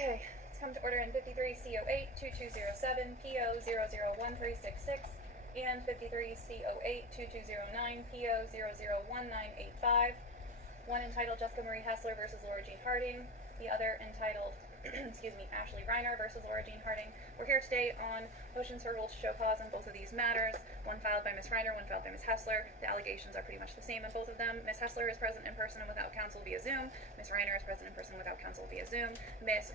Okay, let's come to order in 53 CO8 2207 PO 001366 and 53 CO8 2209 PO 001985. One entitled Jessica Marie Hessler versus Laura Jean Harding, the other entitled Ashley Reiner versus Laura Jean Harding. We're here today on motions for rule to show cause on both of these matters, one filed by Ms. Reiner, one filed by Ms. Hessler. The allegations are pretty much the same in both of them. Ms. Hessler is present in person and without counsel via Zoom. Ms. Reiner is present in person without counsel via Zoom. Ms.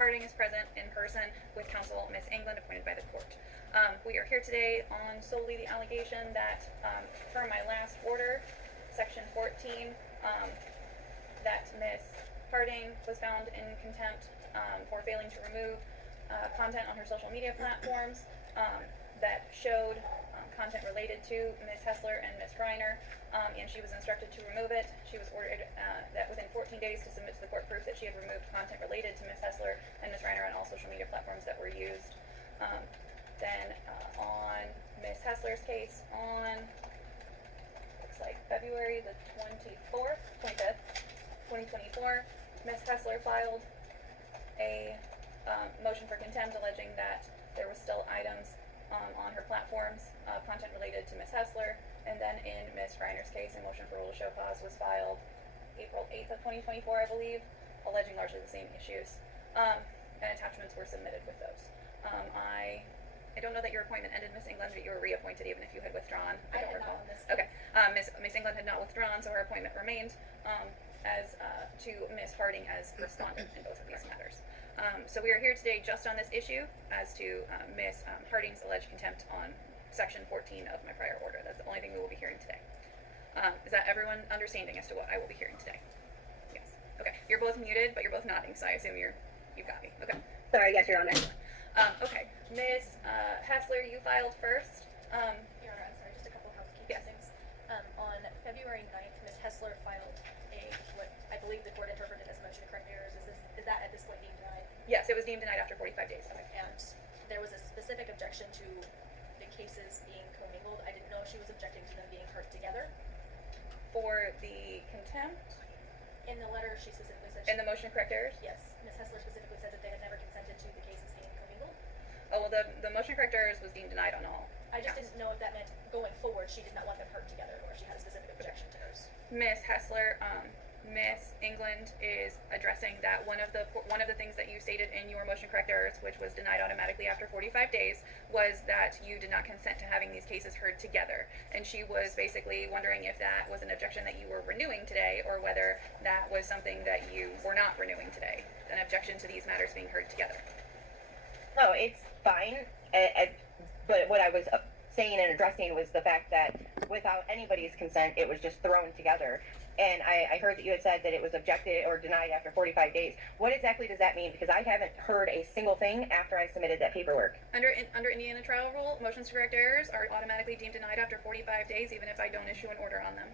Harding is present in person with counsel, Ms. England, appointed by the court. We are here today on solely the allegation that, per my last order, Section 14, that Ms. Harding was found in contempt for failing to remove content on her social media platforms that showed content related to Ms. Hessler and Ms. Reiner, and she was instructed to remove it. She was ordered that within 14 days to submit to the court proof that she had removed content related to Ms. Hessler and Ms. Reiner on all social media platforms that were used. Then on Ms. Hessler's case, on February the 25th, 2024, Ms. Hessler filed a motion for contempt alleging that there were still items on her platforms, content related to Ms. Hessler, and then in Ms. Reiner's case, a motion for rule to show cause was filed April 8th of 2024, I believe, alleging largely the same issues, and attachments were submitted with those. I don't know that your appointment ended, Ms. England, but you were reappointed even if you had withdrawn. I don't recall. Okay. Ms. England had not withdrawn, so her appointment remained as to Ms. Harding as respondent in both of these matters. So we are here today just on this issue as to Ms. Harding's alleged contempt on Section 14 of my prior order. That's the only thing we will be hearing today. Is that everyone understanding as to what I will be hearing today? Yes. Okay. You're both muted, but you're both nodding, so I assume you've got me. Okay. Sorry, yes, Your Honor. Okay. Ms. Hessler, you filed first. Your Honor, I'm sorry, just a couple of housekeeping things. On February 9th, Ms. Hessler filed what I believe the court interpreted as a motion to correct errors. Is that at this point deemed denied? Yes, it was deemed denied after 45 days. Okay. And there was a specific objection to the cases being commingled. I didn't know if she was objecting to them being heard together. For the contempt? In the letter, she specifically said... In the motion to correct errors? Yes. Ms. Hessler specifically said that they had never consented to the cases being commingled. Oh, well, the motion to correct errors was deemed denied on all. I just didn't know if that meant going forward she did not want them heard together, or she had a specific objection to those. Ms. Hessler, Ms. England is addressing that one of the things that you stated in your motion to correct errors, which was denied automatically after 45 days, was that you did not consent to having these cases heard together. And she was basically wondering if that was an objection that you were renewing today, or whether that was something that you were not renewing today, an objection to these matters being heard together. No, it's fine. But what I was saying and addressing was the fact that without anybody's consent, it was just thrown together. And I heard that you had said that it was objected or denied after 45 days. What exactly does that mean? Because I haven't heard a single thing after I submitted that paperwork. Under Indiana trial rule, motions to correct errors are automatically deemed denied after 45 days, even if I don't issue an order on them.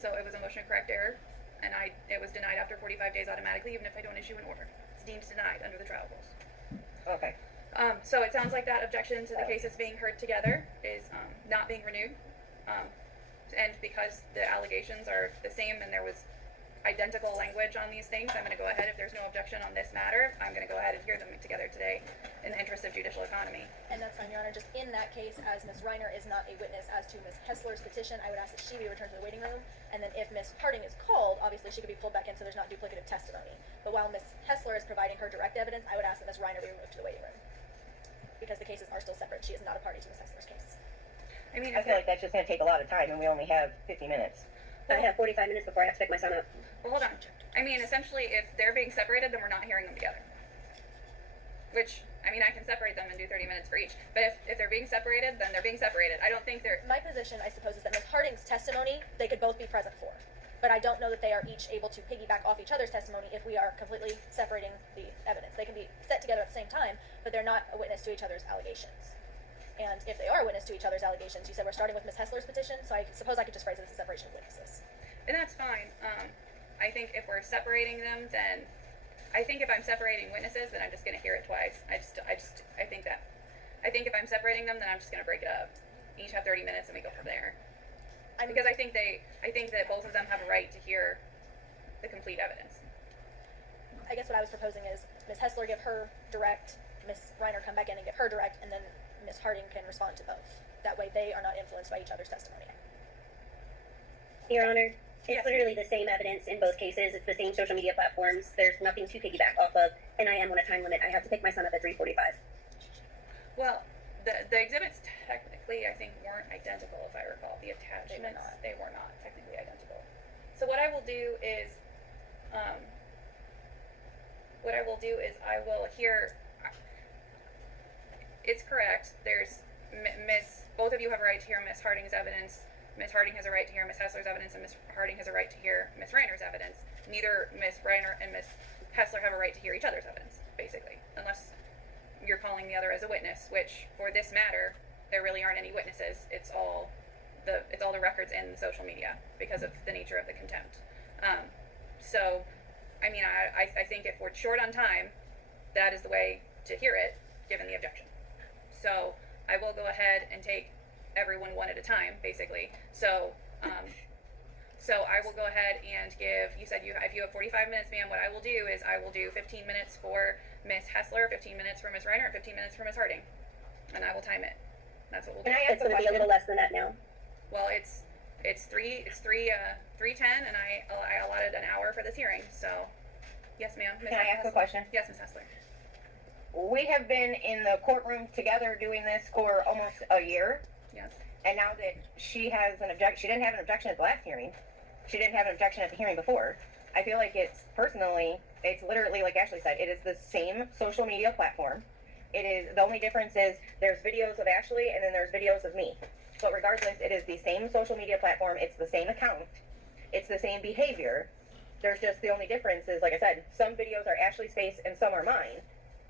So it was a motion to correct error, and it was denied after 45 days automatically, even if I don't issue an order. It's deemed denied under the trial rules. Okay. So it sounds like that objection to the cases being heard together is not being renewed. And because the allegations are the same and there was identical language on these things, I'm going to go ahead, if there's no objection on this matter, I'm going to go ahead and hear them together today in the interest of judicial economy. And that's fine, Your Honor. Just in that case, as Ms. Reiner is not a witness as to Ms. Hessler's petition, I would ask that she be returned to the waiting room. And then if Ms. Harding is called, obviously she could be pulled back in so there's not duplicative testimony. But while Ms. Hessler is providing her direct evidence, I would ask that Ms. Reiner be removed to the waiting room, because the cases are still separate. She is not a party to Ms. Hessler's case. I mean, I feel like that's just going to take a lot of time, and we only have 50 minutes. I have 45 minutes before I have to pick my son up. well, hold on. I mean, essentially, if they're being separated, then we're not hearing them together. Which, I mean, I can separate them and do 30 minutes for each. But if they're being separated, then they're being separated. I don't think they're... My position, I suppose, is that Ms. Harding's testimony, they could both be present for. But I don't know that they are each able to piggyback off each other's testimony if we are completely separating the evidence. They can be set together at the same time, but they're not a witness to each other's allegations. And if they are a witness to each other's allegations, you said we're starting with Ms. Hessler's petition, so I suppose I could just phrase it as a separation of witnesses. And that's fine. I think if we're separating them, then... I think if I'm separating witnesses, then I'm just going to hear it twice. I think if I'm separating them, then I'm just going to break it up. Each have 30 minutes and we go from there. Because I think that both of them have a right to hear the complete evidence. I guess what I was proposing is Ms. Hessler give her direct, Ms. Reiner come back in and give her direct, and then Ms. Harding can respond to both. That way they are not influenced by each other's testimony. Your Honor, it's Yes. literally the same evidence in both cases. It's the same social media platforms. There's nothing to piggyback off of, and I am on a time limit. I have to pick my son up at 3:45. Well, the exhibits technically, I think, weren't identical, if I recall. The attachments, they were not technically identical. So what I will do is, I will hear. It's correct. There's both of you have a right to hear Miss Harding's evidence. Miss Harding has a right to hear Miss Hessler's evidence, and Miss Harding has a right to hear Miss Reiner's evidence. Neither Miss Reiner and Miss Hessler have a right to hear each other's evidence, basically, unless you're calling the other as a witness. Which, for this matter, there really aren't any witnesses. It's all the records in the social media because of the nature of the contempt. So, I mean, I think if we're short on time, that is the way to hear it, given the objection. So I will go ahead and take everyone one at a time, basically. So I will go ahead and give, you said if you have 45 minutes, ma'am, what I will do is I will do 15 minutes for Miss Hessler, 15 minutes for Miss Reiner, and 15 minutes for Miss Harding. And I will time it. That's what we'll do. Can I It's ask a going to be a question? little less than that now. Well, it's 3:10, and I allotted an hour for this hearing. So, yes, ma'am. Ms. Can I ask a Hessler? question? Yes, Miss Hessler. We have been in the courtroom together doing this for almost a year, Yes. and now that she has an objection, she didn't have an objection at the last hearing. She didn't have an objection at the hearing before. I feel like it's literally like Ashley said, it is the same social media platform. It is, the only difference is there's videos of Ashley and then there's videos of me. But regardless, it is the same social media platform. It's the same account. It's the same behavior. There's just the only difference is, like I said, some videos are Ashley's face and some are mine.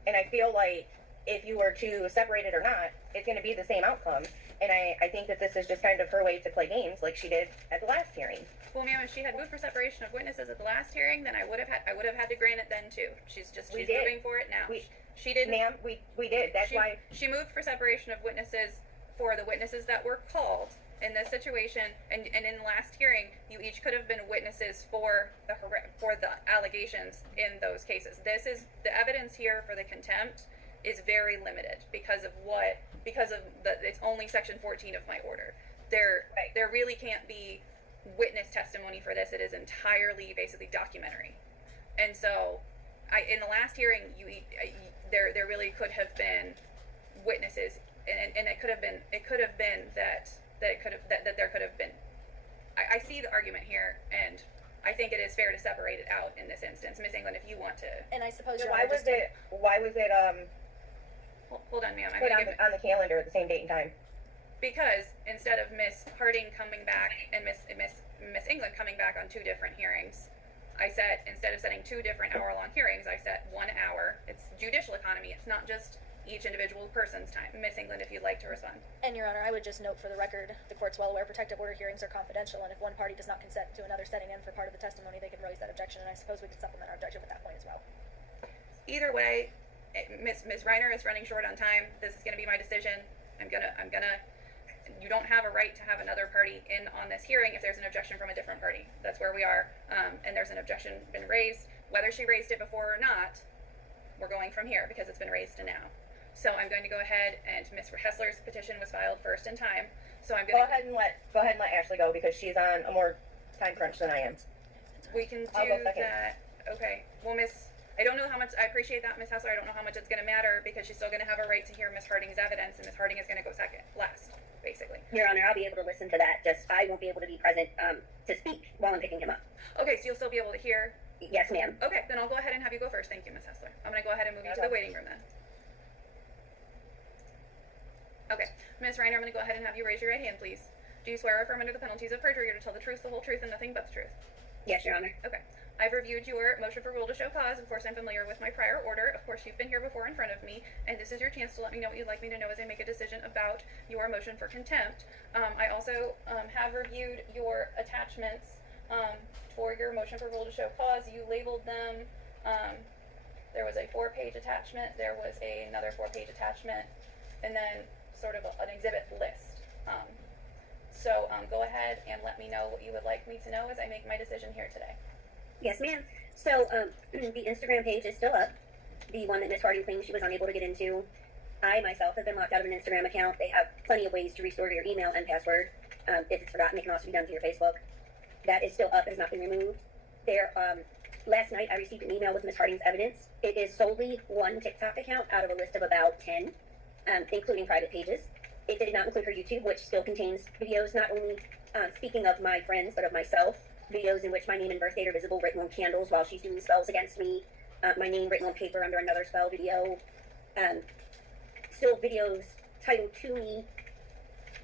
And I feel like if you were to separate it or not, it's going to be the same outcome. And I think that this is just kind of her way to play games like she did at the last hearing. Well, ma'am, if she had moved for separation of witnesses at the last hearing, then I would have had to grant it then too. She's We did. moving for it now. We- She didn't. Ma'am, we did. That's why. She moved for separation of witnesses for the witnesses that were called in this situation, and in the last hearing, you each could have been witnesses for the allegations in those cases. The evidence here for the contempt is very limited because of it's only section 14 of my order. There really can't be witness testimony for this. It is entirely basically documentary, and so in the last hearing, there really could have been witnesses, and it could have been that there could have been. I see the argument here, and I think it is fair to separate it out in this instance. Miss England, if you want to, And I suppose So Your why Honor, was just to- it hold on, ma'am. I'm put gonna on give the, on the calendar at the same date and time? because instead of Miss Harding coming back and Miss England coming back on two different hearings, I said instead of setting two different hour-long hearings, I set 1 hour. It's judicial economy. It's not just each individual person's time. Miss England, if you'd like to respond. And Your Honor, I would just note for the record, the court's well aware protective order hearings are confidential, and if one party does not consent to another setting in for part of the testimony, they can raise that objection, and I suppose we could supplement our objection at that point as well. Either way, Miss Reiner is running short on time. This is going to be my decision. I'm gonna. You don't have a right to have another party in on this hearing if there's an objection from a different party. That's where we are, and there's an objection been raised. Whether she raised it before or not, we're going from here because it's been raised to now. So I'm going to go ahead, and Miss Hessler's petition was filed first in time. So I'm going Go ahead and let Ashley go because she's on a more time crunch than I am. We can do I'll go second. that. Okay. Well, I don't know how much. I appreciate that, Miss Hessler. I don't know how much it's going to matter because she's still going to have a right to hear Miss Harding's evidence, and Miss Harding is going to go last, basically. Your Honor, I'll be able to listen to that. Just I won't be able to be present to speak while I'm picking him up. Okay, so you'll still be able to hear. Yes, ma'am. Okay, then I'll go ahead and have you go first. Thank you, Miss Hessler. I'm going to go ahead and move you to the waiting room then. Okay, Miss Reiner, I'm going to go ahead and have you raise your right hand, please. Do you swear or affirm under the penalties of perjury to tell the truth, the whole truth, and nothing but the truth? Yes, Your Honor. Okay. I've reviewed your motion for rule to show cause. Of course, I'm familiar with my prior order. Of course, you've been here before in front of me, and this is your chance to let me know what you'd like me to know as I make a decision about your motion for contempt. I also have reviewed your attachments for your motion for rule to show cause. You labeled them. There was a 4-page attachment. There was another 4-page attachment, and then sort of an exhibit list. So go ahead and let me know what you would like me to know as I make my decision here today. Yes, ma'am. So, the Instagram page is still up. The one that Miss Harding claims she was unable to get into. I myself have been locked out of an Instagram account. They have plenty of ways to restore your email and password. If it's forgotten, it can also be done to your Facebook. That is still up. It has not been removed. There, last night I received an email with Miss Harding's evidence. It is solely one TikTok account out of a list of about 10, including private pages. It did not include her YouTube, which still contains videos not only speaking of my friends, but of myself. Videos in which my name and birth date are visible, written on candles while she's doing spells against me. My name written on paper under another spell video. Still videos titled to me.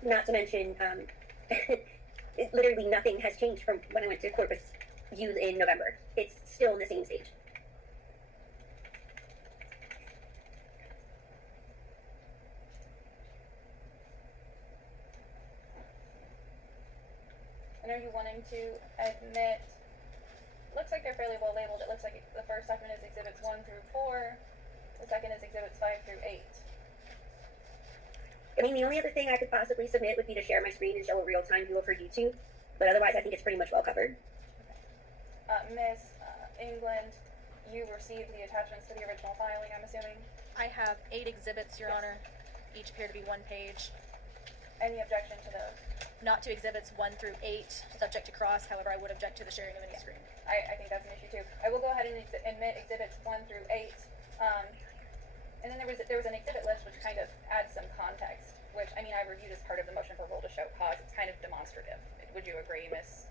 Not to mention, literally nothing has changed from when I went to court with you in November. It's still in the same stage. And are you wanting to admit, looks like they're fairly well labeled. It looks like the first document is exhibits 1 through 4. The second is exhibits 5 through 8. I mean, the only other thing I could possibly submit would be to share my screen and show a real-time view of her YouTube. But otherwise, I think it's pretty much well covered. Miss England, you received the attachments to the original filing, I'm assuming. I have 8 exhibits, Your Honor. Each appear to be 1 page. Any objection to those? Not to exhibits 1 through 8, subject to cross. However, I would object to the sharing of any screen. I think that's an issue too. I will go ahead and admit exhibits 1 through 8. And then there was an exhibit list which kind of adds some context, which, I mean, I reviewed as part of the motion for rule to show cause. It's kind of demonstrative. Would you agree, Miss?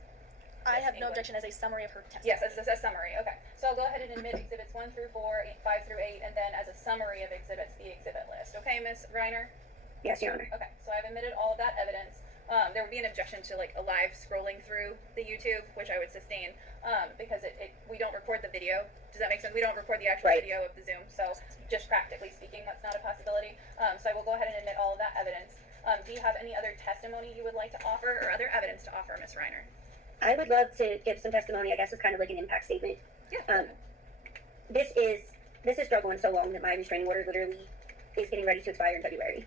I have no England? objection as a summary of her testimony. Yes, as a summary. Okay. So I'll go ahead and admit exhibits 1 through 4, 5 through 8, and then as a summary of exhibits, the exhibit list. Okay, Miss Reiner? Yes, Your Honor. Okay, so I've admitted all of that evidence. There would be an objection to like a live scrolling through the YouTube, which I would sustain, because we don't record the video. Does that make sense? We don't record the actual Right. video of the Zoom, so just practically speaking, that's not a possibility. So I will go ahead and admit all of that evidence. Do you have any other testimony you would like to offer, or other evidence to offer, Ms. Reiner? I would love to give some testimony. I guess it's kind of like an impact statement. Yeah. This is drug going so long that my restraining order literally is getting ready to expire in February.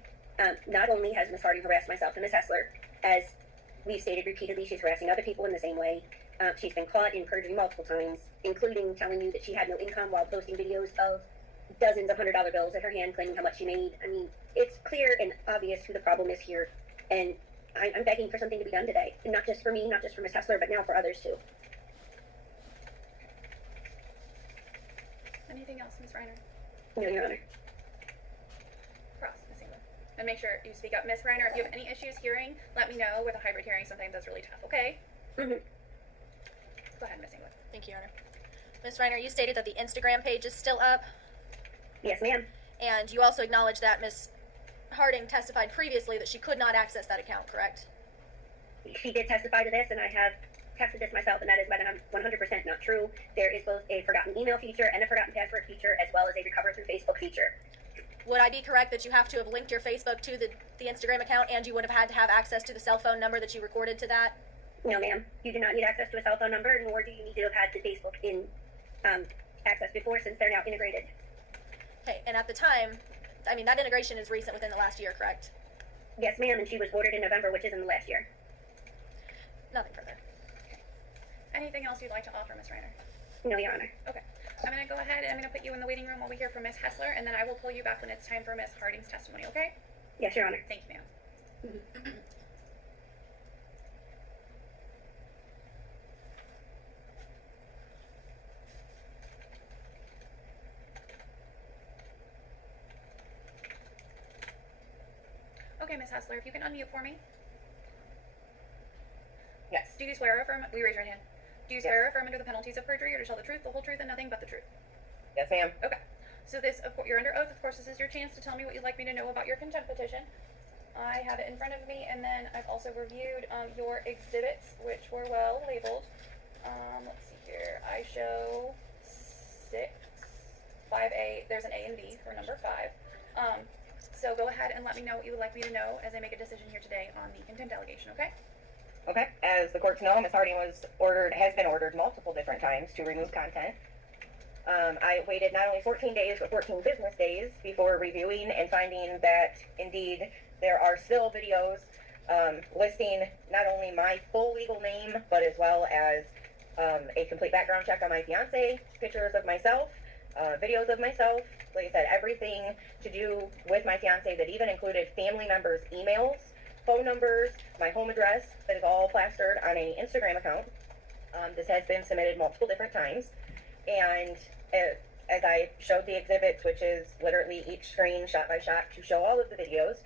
Not only has Ms. Harding harassed myself and Ms. Hessler, as we've stated repeatedly, she's harassing other people in the same way. She's been caught in perjury multiple times, including telling you that she had no income while posting videos of dozens of $100 bills in her hand, claiming how much she made. I mean, it's clear and obvious who the problem is here, and I'm begging for something to be done today, and not just for me, not just for Ms. Hessler, but now for others too. Anything else, Ms. Reiner? No, Your Honor. Cross, Ms. England. And make sure you speak up. Ms. Reiner, if you have any issues hearing, let me know. With a hybrid hearing, sometimes that's really tough, okay? Mm-hmm. Go ahead, Ms. England. Thank you, Your Honor. Ms. Reiner, you stated that the Instagram page is still up, Yes, ma'am. and you also acknowledged that Ms. Harding testified previously that she could not access that account, correct? She did testify to this, and I have tested this myself, and that is 100% not true. There is both a forgotten email feature and a forgotten password feature, as well as a recover through Facebook feature. Would I be correct that you have to have linked your Facebook to the Instagram account, and you would have had to have access to the cell phone number that you recorded to that? No, ma'am. You do not need access to a cell phone number, nor do you need to have had the Facebook in access before, since they're now integrated. Okay, and at the time, I mean, that integration is recent, within the last year, correct? Yes, ma'am, and she was ordered in November, which is in the last year. Nothing further. Anything else you'd like to offer, Ms. Reiner? No, Your Honor. Okay. I'm going to go ahead and I'm going to put you in the waiting room while we hear from Ms. Hessler, and then I will pull you back when it's time for Ms. Harding's testimony, okay? Yes, Your Honor. Thank you, ma'am. Okay, Ms. Hessler, if you can unmute for me. Yes. Do you swear or affirm? Will you raise your hand? Do you swear or affirm under the penalties of perjury or to tell the truth, the whole truth, and nothing but the truth? Yes, ma'am. Okay. So this, of course, you're under oath. Of course, this is your chance to tell me what you'd like me to know about your contempt petition. I have it in front of me, and then I've also reviewed your exhibits, which were well labeled. Let's see here. I show 6, 5A. There's an A and B for number 5. So go ahead and let me know what you would like me to know as I make a decision here today on the contempt allegation, okay? Okay. As the courts know, Ms. Harding has been ordered multiple different times to remove content. I waited not only 14 days, but 14 business days before reviewing and finding that indeed there are still videos listing not only my full legal name, but as well as a complete background check on my fiance, pictures of myself, videos of myself. Like I said, everything to do with my fiance that even included family members' emails, phone numbers, my home address, that is all plastered on an Instagram account. This has been submitted multiple different times. And as I showed the exhibits, which is literally each screen shot by shot to show all of the videos,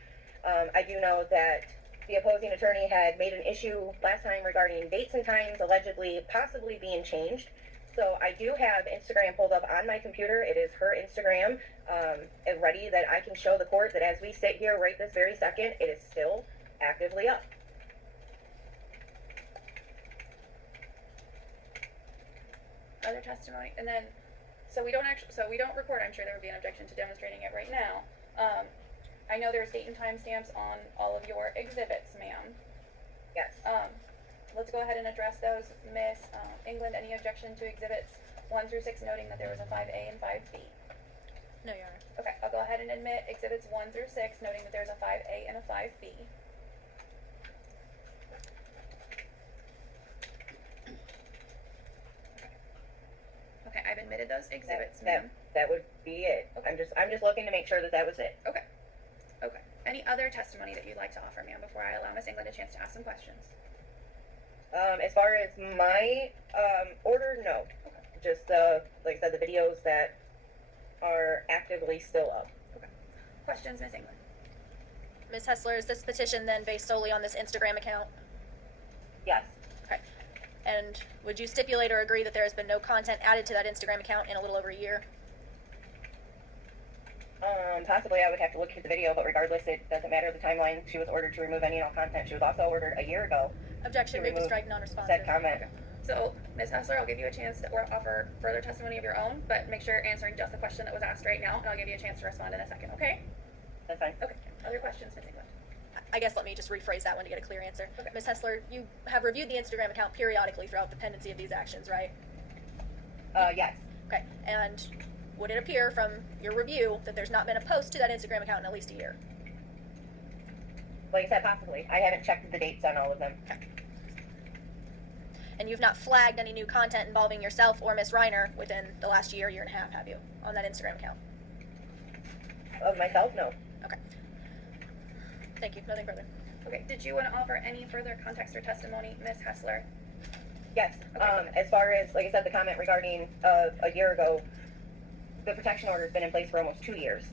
I do know that the opposing attorney had made an issue last time regarding dates and times allegedly possibly being changed. So I do have Instagram pulled up on my computer. It is her Instagram, and ready that I can show the court that as we sit here right this very second, it is still actively up. Other testimony, and then, so we don't record. I'm sure there would be an objection to demonstrating it right now. I know there's date and time stamps on all of your exhibits, ma'am. Yes. Let's go ahead and address those. Miss England, any objection to exhibits 1 through 6, noting that there was a 5A and 5B? No, Your Honor. Okay, I'll go ahead and admit exhibits 1 through 6, noting that there's a 5A and a 5B. Okay, I've admitted those exhibits, ma'am. That would be it. Okay. I'm just looking to make sure that that was it. Okay. Okay. Any other testimony that you'd like to offer, ma'am, before I allow Miss England a chance to ask some questions? As far as my order, no. Okay. Just like I said, the videos that are actively still up. Okay. Questions, Miss England? Ms. Hessler, is this petition then based solely on this Instagram account? Yes. Okay. And would you stipulate or agree that there has been no content added to that Instagram account in a little over a year? Possibly I would have to look at the video, but regardless, it doesn't matter the timeline. She was ordered to remove any and all content. She was also ordered a year ago. Objection, To move to remove strike non-responsive. said comment. Okay. So, Ms. Hessler, I'll give you a chance to offer further testimony of your own, but make sure you're answering just the question that was asked right now, and I'll give you a chance to respond in a second, okay? That's fine. Okay. Other questions, Ms. England? I guess let me just rephrase that one to get a clear answer. Okay. Ms. Hessler, you have reviewed the Instagram account periodically throughout the pendency of these actions, right? Yes. Okay. And would it appear from your review that there's not been a post to that Instagram account in at least a year? Like I said, possibly. I haven't checked the dates on all of them. Okay. And you've not flagged any new content involving yourself or Miss Reiner within the last year, year and a half, have you, on that Instagram account? Of myself, no. Okay. Thank you. Nothing further. Okay. Did you want to offer any further context or testimony, Ms. Hessler? Yes. Okay. As far as, like I said, the comment regarding a year ago, the protection order has been in place for almost 2 years.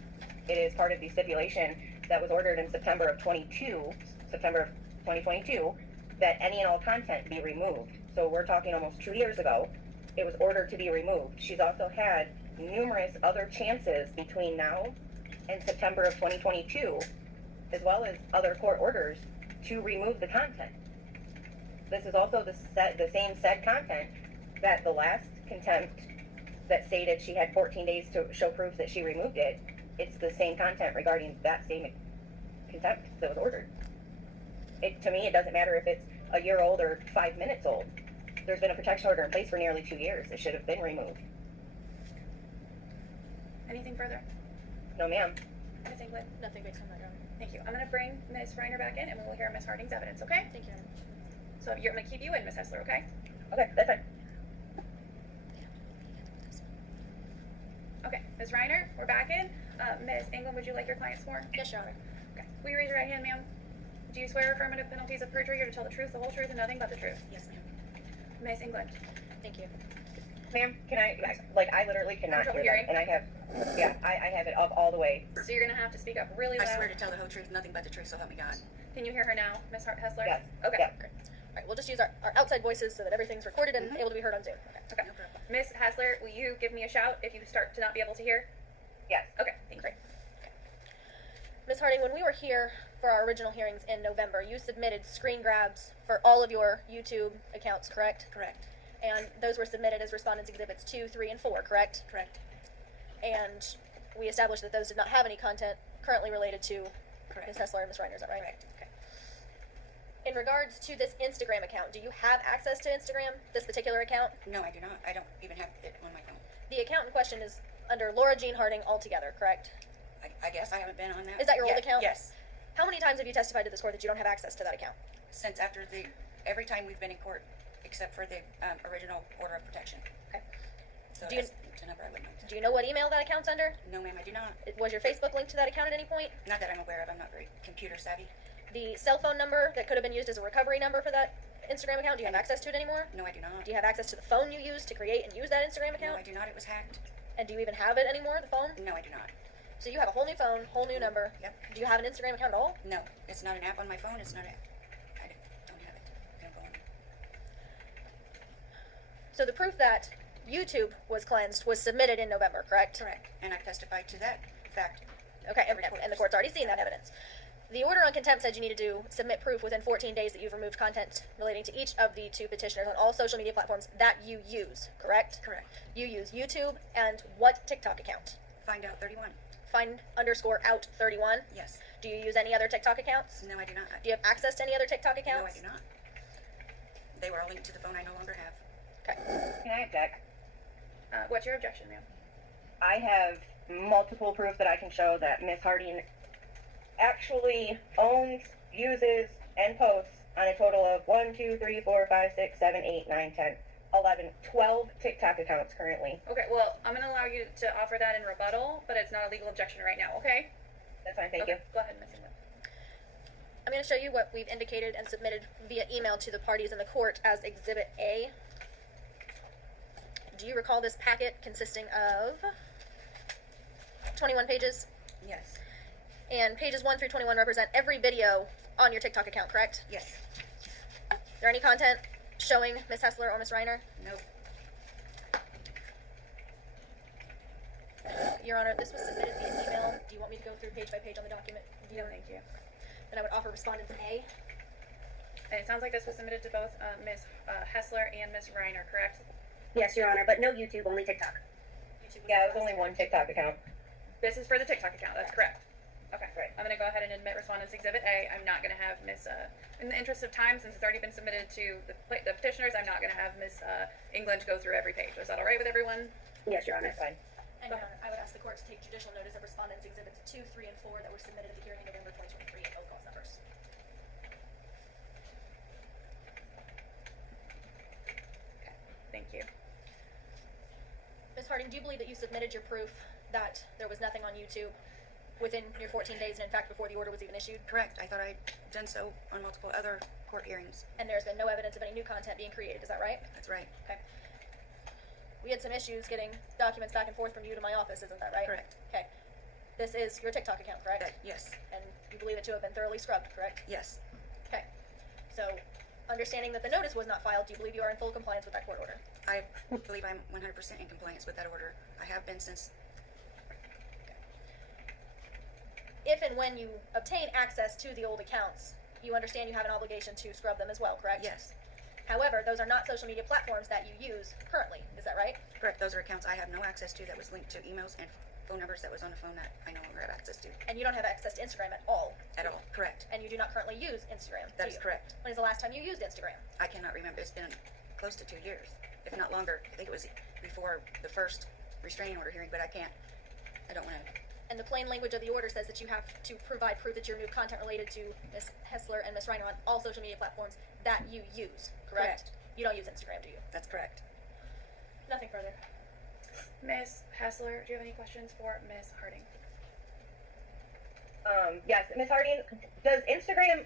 It is part of the stipulation that was ordered in September of 2022, that any and all content be removed. So we're talking almost 2 years ago. It was ordered to be removed. She's also had numerous other chances between now and September of 2022, as well as other court orders, to remove the content. This is also the same said content that the last contempt that stated she had 14 days to show proof that she removed it. It's the same content regarding that same contempt that was ordered. To me, it doesn't matter if it's a year old or 5 minutes old. There's been a protection order in place for nearly 2 years. It should have been removed. Anything further? No, ma'am. Ms. England? Nothing based on that, Your Honor. Thank you. I'm going to bring Ms. Reiner back in, and we will hear Ms. Harding's evidence, okay? Thank you, Your Honor. So I'm going to keep you in, Ms. Hessler, okay? Okay, that's fine. Okay. Ms. Reiner, we're back in. Ms. England, would you like your client sworn? Yes, Your Honor. Okay. Will you raise your right hand, ma'am? Do you swear affirmative penalties of perjury or to tell the truth, the whole truth, and nothing but the truth? Yes, ma'am. Ms. England? Thank you. Ma'am, can I literally cannot Control hear hearing. that. And I have it up all the way. So you're going to have to speak up really I loud. swear to tell the whole truth, nothing but the truth, so help me God. Can you hear her now, Ms. Hessler? Yes. Okay. Yes. Great. All right, we'll just use our outside voices so that everything's recorded and able to be heard on Zoom. Okay. Okay. No problem. Ms. Hessler, will you give me a shout if you start to not be able to hear? Yes. Okay. Thank you. Ms. Harding, when we were here for our original hearings in November, you submitted screen grabs for all of your YouTube accounts, correct? Correct. And those were submitted as Respondents Exhibits 2, 3, and 4, correct? Correct. And we established that those did not have any content currently related to Correct. Ms. Hessler and Ms. Reiner, is that right? Correct. Okay. In regards to this Instagram account, do you have access to Instagram, this particular account? No, I do not. I don't even have it on my phone. The account in question is under Laura Jean Harding altogether, correct? I guess I haven't been on that. Is that your old yet. account? Yes. How many times have you testified to this court that you don't have access to that account? Since every time we've been in court except for the original order of protection. Okay. So Do you- that's the number I would like to. Do you know what email that account's under? No, ma'am, I do not. Was your Facebook linked to that account at any point? Not that I'm aware of. I'm not very computer savvy. The cell phone number that could have been used as a recovery number for that Instagram account, do you have access to it anymore? No, I do not. Do you have access to the phone you used to create and use that Instagram No, account? I do not. It was hacked. And do you even have it anymore, the phone? No, I do not. So you have a whole new phone, whole new number. Yep. Do you have an Instagram account at all? No, it's not an app on my phone. It's not a. I don't have it. I don't go on it. So the proof that YouTube was cleansed was submitted in November, correct? Correct. And I testified to that fact. Okay, and the court's already seen that evidence. The order on contempt said you needed to submit proof within 14 days that you've removed content relating to each of the two petitioners on all social media platforms that you use, correct? Correct. You use YouTube and what TikTok account? Find out 31. Find_out31. Yes. Do you use any other TikTok accounts? No, I do not. Do you have access to any other TikTok No, I accounts? do not. They were all linked to the phone I no longer have. Okay. Can I object? What's your objection, ma'am? I have multiple proof that I can show that Miss Harding actually owns, uses, and posts on a total of 1, 2, 3, 4, 5, 6, 7, 8, 9, 10, 11, 12 TikTok accounts currently. Okay, well, I'm gonna allow you to offer that in rebuttal, but it's not a legal objection right now, okay? That's fine, thank Okay, you. Go ahead, Ms. Ingram. I'm going to show you what we've indicated and submitted via email to the parties in the court as Exhibit A. Do you recall this packet consisting of 21 pages? Yes. And pages 1 through 21 represent every video on your TikTok account, correct? Yes. Is there any content showing Ms. Hessler or Ms. Reiner? Nope. Your Honor, this was submitted via email. Do you want me to go through page by page on the document? No, thank you. Then I would offer respondents A. And it sounds like this was submitted to both Ms. Hessler and Ms. Reiner, correct? Yes, Your Honor, but no YouTube, only TikTok. YouTube was Yeah, it was the only last. one TikTok account. This is for the TikTok account, that's correct. Okay, Right. I'm gonna go ahead and admit respondents Exhibit A. I'm not gonna have Ms. In the interest of time, since it's already been submitted to the petitioners, I'm not gonna have Ms. England go through every page. Is that all right with everyone? Yes, Your Honor. That's fine. And Your Honor, I would ask the court to take judicial notice of respondents Exhibits 2, 3, and 4 that were submitted at the hearing in November 2023 and both cause numbers. Okay, thank you. Ms. Harding, do you believe that you submitted your proof that there was nothing on YouTube within your 14 days and in fact before the order was even issued? Correct. I thought I'd done so on multiple other court hearings. And there's been no evidence of any new content being created, is that right? That's right. Okay. We had some issues getting documents back and forth from you to my office, isn't that right? Correct. Okay. This is your TikTok account, correct? Yes. And you believe it to have been thoroughly scrubbed, correct? Yes. Okay. So, understanding that the notice was not filed, do you believe you are in full compliance with that court order? I believe I'm 100% in compliance with that order. I have been since. If and when you obtain access to the old accounts, you understand you have an obligation to scrub them as well, correct? Yes. However, those are not social media platforms that you use currently, is that right? Correct. Those are accounts I have no access to that was linked to emails and phone numbers that was on the phone that I no longer have access to And you don't have access to Instagram at all? at all. Correct. And you do not currently use Instagram, That do is you? correct. When is the last time you used Instagram? I cannot remember. It's been close to 2 years, if not longer. I think it was before the first restraining order hearing, but I don't want to. And the plain language of the order says that you have to provide proof that your new content related to Ms. Hessler and Ms. Reiner on all social media platforms that you use, correct? Correct. You don't use Instagram, do you? That's correct. Nothing further. Ms. Hessler, do you have any questions for Ms. Harding? Yes, Miss Harding, does Instagram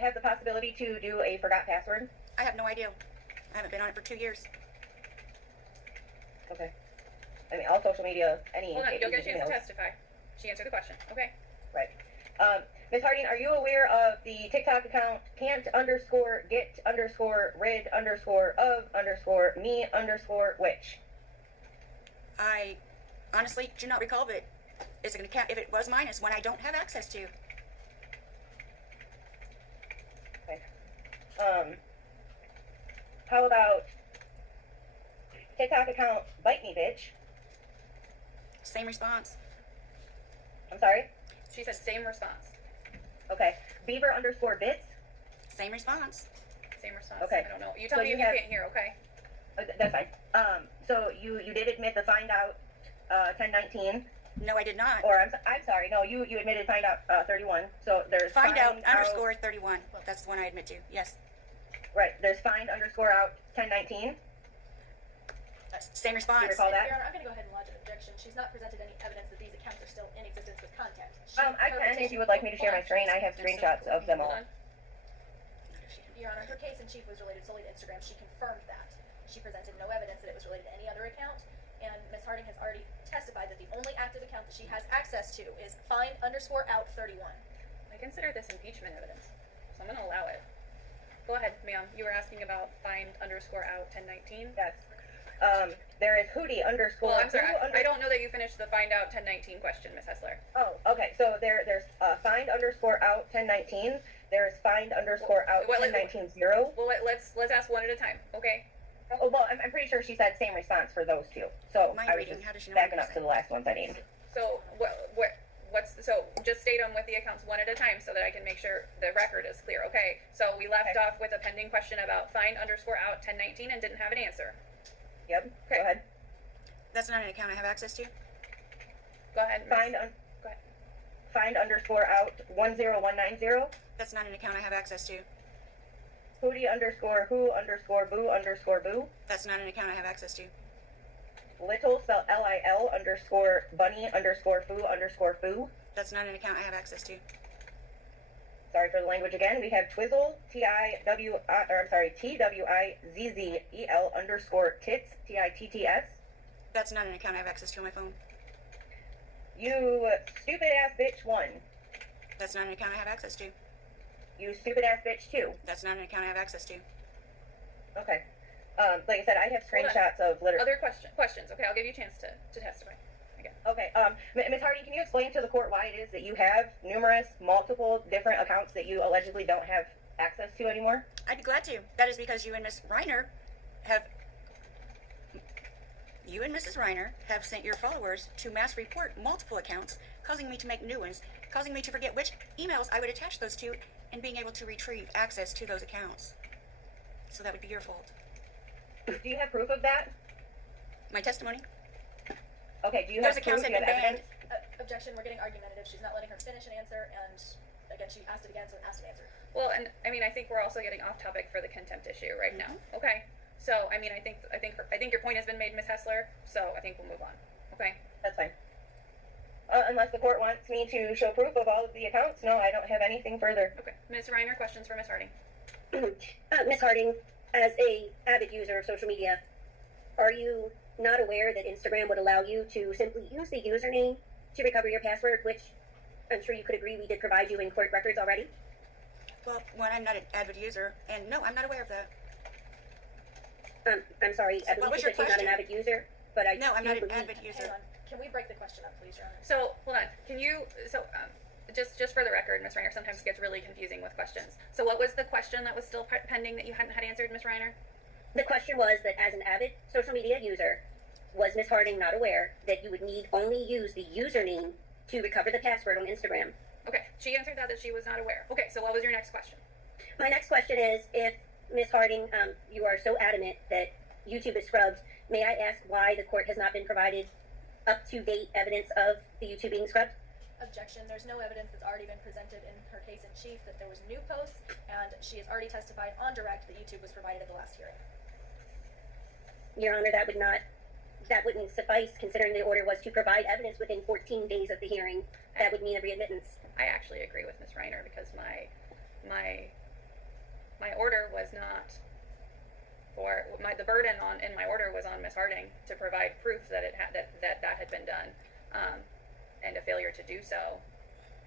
have the possibility to do a forgot password? I have no idea. I haven't been on it for 2 years. Okay. I mean, all social media, any. Hold on, you'll get a chance to emails. testify. She answered the question, okay? Right. Ms. Harding, are you aware of the TikTok account can't_get_rid_of_me_which? I honestly do not recall, but it's going to count. If it was mine, it's one I don't have access to. Okay. How about TikTok account bite me bitch? Same response. I'm sorry? She said same response. Okay. Beaver_bits? Same response. Same response. Okay. I don't know. You tell So me you if you have- can't hear, okay? That's fine. So you did admit the find out 1019, No, I did not. or I'm sorry, no, you admitted find out 31. So there's Find out _31. That's the one I admit to. Yes. Right, there's find underscore out 1019. Same response. recall that? Your Honor, I'm gonna go ahead and lodge an objection. She's not presented any evidence that these accounts are still in existence with content. I can, if you would like me to share my screen, I have screenshots of them all. Hold on. Your Honor, her case in chief was related solely to Instagram. She confirmed that. She presented no evidence that it was related to any other account, and Ms. Harding has already testified that the only active account that she has access to is find underscore out 31. I consider this impeachment evidence, so I'm gonna allow it. Go ahead, ma'am. You were asking about find underscore out 1019. Yes. There is Hootie underscore. Well, I'm sorry. who I don't know that you finished the find out 1019 question, Miss Hessler. Oh, okay. So there's find underscore out 1019. There's find underscore out Well, 1019 0. Well, let's ask one at a time, okay? Oh, well, I'm pretty sure she said same response for those two. So Mind I was reading, just how does she know backing what up to to the last ones I need. So so just state them with the accounts one at a time so that I can make sure the record is clear. Okay. So we left Okay. off with a pending question about find underscore out 1019 and didn't have an answer. Yep. Okay. Go ahead. That's not an account I have access to. Go ahead. Miss. Go ahead. Find underscore out 10190. That's not an account I have access to. Hootie underscore who underscore boo underscore boo. That's not an account I have access to. Little spelled LIL underscore bunny underscore foo underscore foo. That's not an account I have access to. Sorry for the language again. We have Twizzle TWIZZEL underscore tits TITTS. That's not an account I have access to on my phone. You stupid ass bitch 1. That's not an account I have access to. You stupid ass bitch 2. That's not an account I have access to. Okay. Like I said, I have Hold on. screenshots of literally. Other questions. Okay, I'll give you a chance to testify. Again. Okay. Ms. Hardy, can you explain to the court why it is that you have multiple different accounts that you allegedly don't have access to anymore? I'd be glad to. That is because you and Mrs. Reiner have sent your followers to mass report multiple accounts, causing me to make new ones, causing me to forget which emails I would attach those to, and being able to retrieve access to those accounts. So that would be your fault. Do you have proof of that? My testimony? Okay. Do you Those have accounts proof? have Do you have been banned. evidence? Objection, we're getting argumentative. She's not letting her finish an answer, and again, she asked it again, so asked an answer. Well, and I mean, I think we're also getting off topic for the contempt issue right now. Mm-hmm. Okay. So I mean, I think your point has been made, Miss Hessler. So I think we'll move on. Okay. That's fine. Unless the court wants me to show proof of all of the accounts, no, I don't have anything further. Okay. Ms. Reiner, questions for Miss Harding. Ms. Harding, as a avid user of social media, are you not aware that Instagram would allow you to simply use the username to recover your password, which I'm sure you could agree we did provide you in court records already? Well, one, I'm not an avid user, and no, I'm not aware of that. I'm sorry, I What believe was you your said you're not an question? avid user, but I No, I'm do not an believe- avid user. Hang on. Can we break the question up, please, Your Honor? So hold on. Can you? Just for the record, Miss Reiner, sometimes it gets really confusing with questions. So what was the question that was still pending that you hadn't had answered, Miss Reiner? The question was that as an avid social media user, was Ms. Harding not aware that you would need only use the username to recover the password on Instagram? Okay. She answered that she was not aware. Okay. So what was your next question? My next question is, if Ms. Harding, you are so adamant that YouTube is scrubbed, may I ask why the court has not been provided up-to-date evidence of the YouTube being scrubbed? Objection, there's no evidence that's already been presented in her case in chief that there was new posts, and she has already testified on direct that YouTube was provided at the last hearing. Your Honor, that wouldn't suffice, considering the order was to provide evidence within 14 days of the hearing. That would mean a readmittance. I actually agree with Miss Reiner because my order was not the burden in my order was on Miss Harding to provide proof that that had been done, and a failure to do so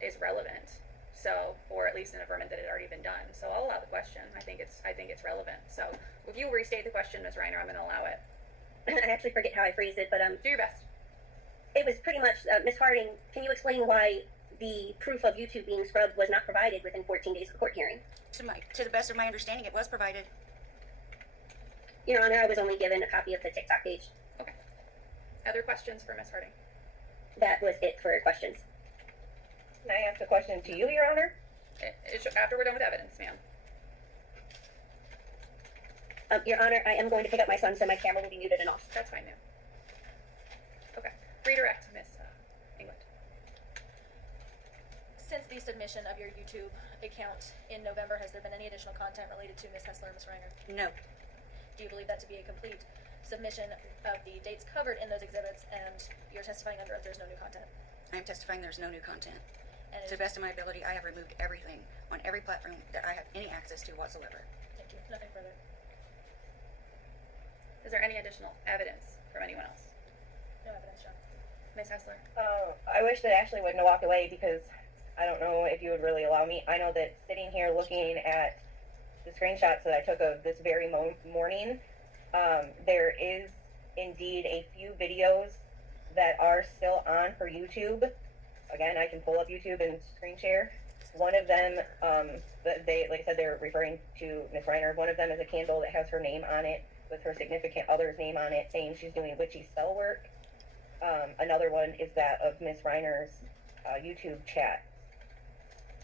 is relevant. So, or at least an affirmation that it had already been done. So I'll allow the question. I think it's relevant. So if you restate the question, Miss Reiner, I'm going to allow it. I actually forget how I phrased it, but Do your best. it was pretty much, Ms. Harding, can you explain why the proof of YouTube being scrubbed was not provided within 14 days of the court hearing? To the best of my understanding, it was provided. Your Honor, I was only given a copy of the TikTok page. Okay. Other questions for Miss Harding? That was it for questions. Can I ask a question to you, Your Honor? After we're done with evidence, ma'am. Your Honor, I am going to pick up my son, so my camera will be muted and off. That's fine, ma'am. Okay. Redirect, Miss England. Since the submission submission of your YouTube account in November, has there been any additional content related to Ms. Hessler and Ms. Reiner? No. Do you believe that to be a complete submission of the dates covered in those exhibits, and you're testifying under oath there's no new content? I am testifying there's no new content. And To the best of my ability, I have removed everything on every platform that I have any access to whatsoever. Thank you. Nothing further. Is there any additional evidence from anyone else? No evidence, John. Ms. Hessler? I wish that Ashley wouldn't have walked away, because I don't know if you would really allow me. I know that sitting here looking at the screenshots that I took of this very morning, there is indeed a few videos that are still on for YouTube. Again, I can pull up YouTube and screen share. One of them, they, like I said, they're referring to Miss Reiner. One of them is a candle that has her name on it, with her significant other's name on it, saying she's doing witchy spell work. Another one is that of Miss Reiner's YouTube chat.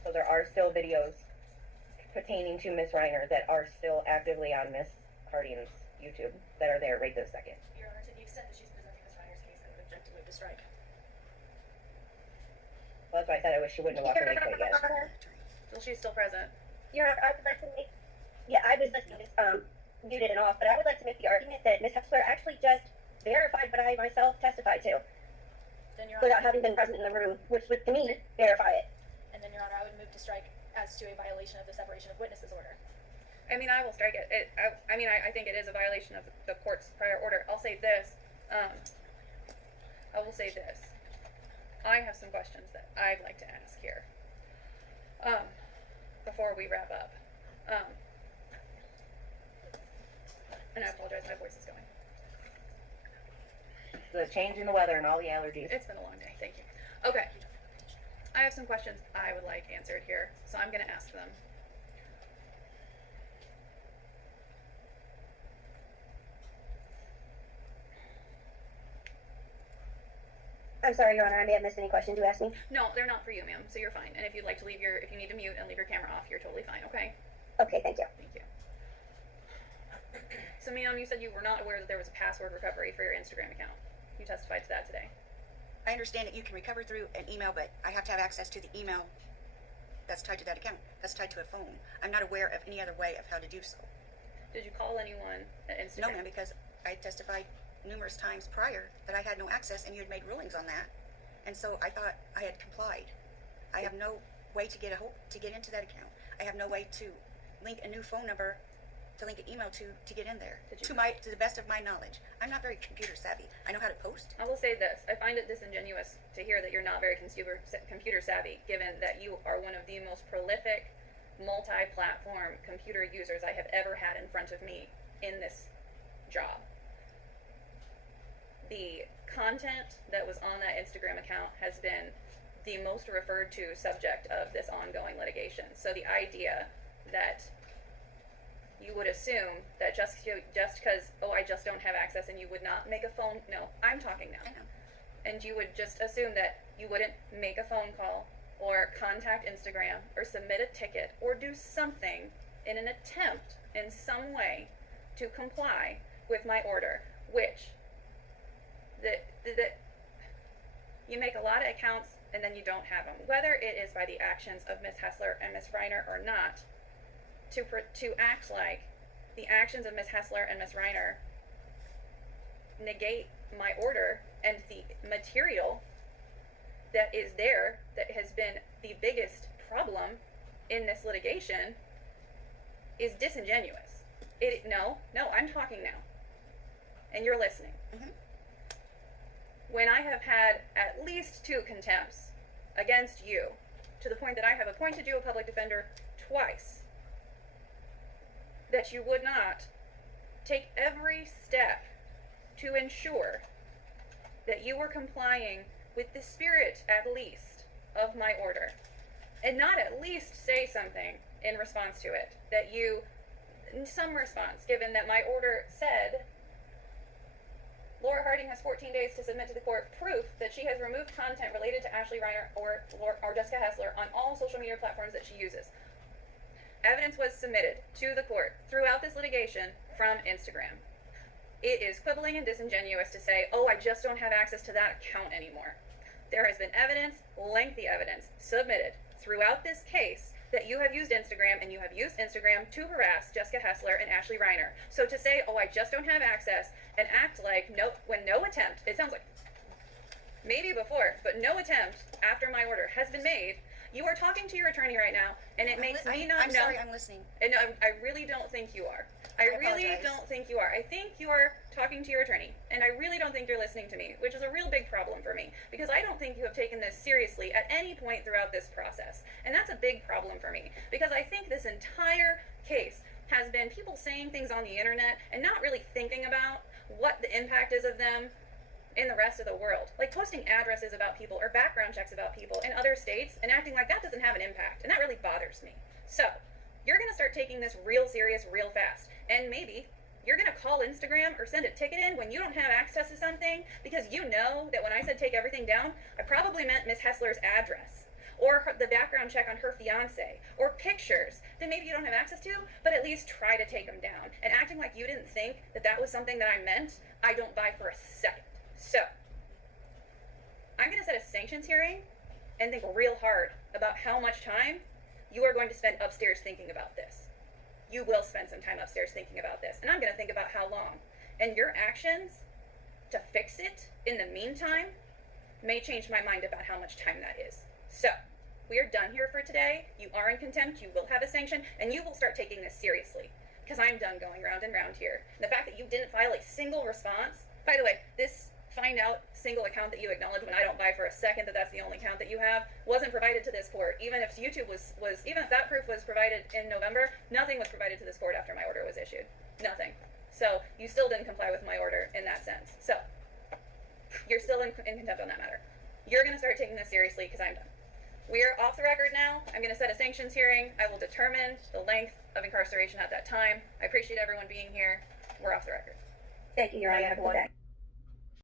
So there are still videos pertaining to Miss Reiner that are still actively on Miss Harding's YouTube that are there right this second. Your Honor, to the extent that she's presenting Ms. Reiner's case, I would object to move to strike. Well, that's why I said I wish she wouldn't have walked away quite yet. Well, she's still present. Your Honor, I would like to make, yeah, I was listening, muted and off, but I would like to make the argument that Ms. Hessler actually just verified what I myself testified to, Then, Your Honor, without having been present in the room, which would, to me, verify it. and then, Your Honor, I would move to strike as to a violation of the separation of witnesses order. I mean, I will strike it. I think it is a violation of the court's prior order. I'll say this. I will say this. I have some questions that I'd like to ask here. Before we wrap up. And I apologize, my voice is going. The change in the weather and all the allergies. It's been a long day. Thank you. Okay. I have some questions I would like answered here, so I'm going to ask them. I'm sorry, Your Honor, I may have missed any questions you asked me. No, they're not for you, ma'am, so you're fine. And if you'd like to if you need to mute and leave your camera off, you're totally fine, okay? Okay, thank you. Thank you. So, ma'am, you said you were not aware that there was a password recovery for your Instagram account. You testified to that today. I understand that you can recover through an email, but I have to have access to the email that's tied to that account. That's tied to a phone. I'm not aware of any other way of how to do so. Did you call anyone at Instagram? No, ma'am, because I testified numerous times prior that I had no access, and you had made rulings on that, and so I thought I had complied. I have no way to get into that account. I have no way to link a new phone number, to link an email to get in there. To the best of my knowledge, I'm not very computer savvy. I know how to post. I will say this. I find it disingenuous to hear that you're not very computer savvy, given that you are one of the most prolific, multi-platform computer users I have ever had in front of me in this job. The content that was on that Instagram account has been the most referred to subject of this ongoing litigation. So the idea that you would assume that just because, I just don't have access and you would not make a phone, no, I'm talking now. I know. And you would just assume that you wouldn't make a phone call or contact Instagram or submit a ticket or do something in an attempt in some way to comply with my order, which that you make a lot of accounts and then you don't have them. Whether it is by the actions of Ms. Hessler and Ms. Reiner or not, to act like the actions of Ms. Hessler and Ms. Reiner negate my order and the material that is there that has been the biggest problem in this litigation is disingenuous. No, I'm talking now. And you're listening. Mm-hmm. When I have had at least 2 contempts against you, to the point that I have appointed you a public defender twice, that you would not take every step to ensure that you were complying with the spirit, at least, of my order, and not at least say something in response to it, that you, in some response, given that my order said Laura Harding has 14 days to submit to the court proof that she has removed content related to Ashley Reiner or Jessica Hessler on all social media platforms that she uses. Evidence was submitted to the court throughout this litigation from Instagram. It is quibbling and disingenuous to say, I just don't have access to that account anymore. There has been evidence, lengthy evidence, submitted throughout this case that you have used Instagram, and you have used Instagram to harass Jessica Hessler and Ashley Reiner. So to say, oh, I just don't have access, and act like when no attempt, it sounds like maybe before, but no attempt after my order has been made. You are talking to your attorney right now, and it makes me not I'm know. sorry, I'm listening. And I really don't think you are. I really apologize. don't think you are. I think you're talking to your attorney, and I really don't think you're listening to me, which is a real big problem for me, because I don't think you have taken this seriously at any point throughout this process. And that's a big problem for me, because I think this entire case has been people saying things on the internet and not really thinking about what the impact is of them in the rest of the world. Like posting addresses about people or background checks about people in other states and acting like that doesn't have an impact. And that really bothers me. So, you're going to start taking this real serious real fast. And maybe you're going to call Instagram or send a ticket in when you don't have access to something, because you know that when I said take everything down, I probably meant Miss Hessler's address, or the background check on her fiance, or pictures that maybe you don't have access to, but at least try to take them down. And acting like you didn't think that that was something that I meant, I don't buy for a second. So, I'm going to set a sanctions hearing and think real hard about how much time you are going to spend upstairs thinking about this. You will spend some time upstairs thinking about this, and I'm going to think about how long. And your actions to fix it in the meantime may change my mind about how much time that is. So, we are done here for today. You are in contempt, you will have a sanction, and you will start taking this seriously, because I'm done going round and round here. And the fact that you didn't file a single response, by the way, this find out single account that you acknowledge when I don't buy for a second that that's the only account that you have, wasn't provided to this court. Even if YouTube was even if that proof was provided in November, nothing was provided to this court after my order was issued. Nothing. So you still didn't comply with my order in that sense. So you're still in contempt on that matter. You're going to start taking this seriously, because I'm done. We are off the record now. I'm going to set a sanctions hearing. I will determine the length of incarceration at that time. I appreciate everyone being here. We're off the record. Thank you, Your Honor. Have a good day.